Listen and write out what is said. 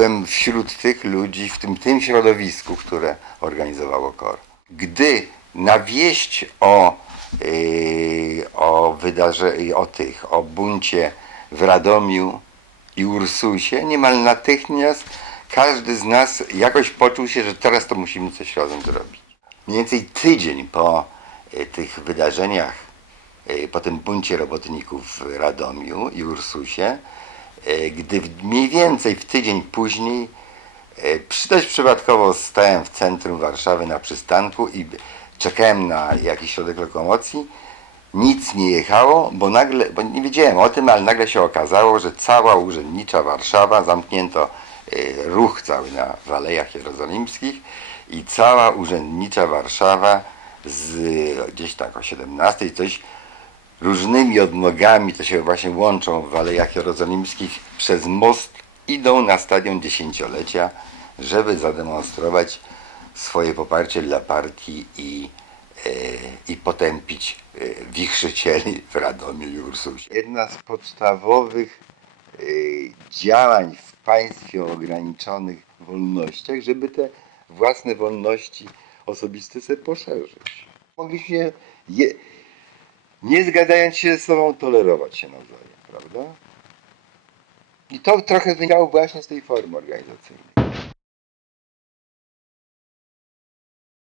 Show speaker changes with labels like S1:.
S1: byłem wśród tych ludzi, w tym, tym środowisku, które organizowało KOR. Gdy na wieść o, yy, o, wydarze, o tych, o buncie w Radomiu i Ursusie, niemal natychmiast każdy z nas jakoś poczuł się, że teraz to musimy coś razem zrobić. Mniej więcej tydzień po e, tych wydarzeniach, e, po tym buncie robotników w Radomiu i Ursusie, gdy w- mniej więcej w tydzień później e, dość przypadkowo stałem w centrum Warszawy na przystanku i czekałem na jakiś środek lokomocji, nic nie jechało, bo nagle, bo nie wiedziałem o tym, ale nagle się okazało, że cała urzędnicza Warszawa, zamknięto e, ruch cały na w Alejach Jerozolimskich i cała urzędnicza Warszawa z gdzieś tak o 17 coś różnymi odnogami, to się właśnie łączą w Alejach Jerozolimskich przez most, idą na stadion dziesięciolecia, żeby zademonstrować swoje poparcie dla partii i, e, i potępić e, wichrzycieli w Radomiu i Ursusie. Jedna z podstawowych e, działań w państwie o ograniczonych wolnościach, żeby te własne wolności osobiste sobie poszerzyć. Mogliśmy je, nie zgadzając się ze sobą, tolerować się nawzajem, prawda? I to trochę wynikało właśnie z tej formy organizacyjnej.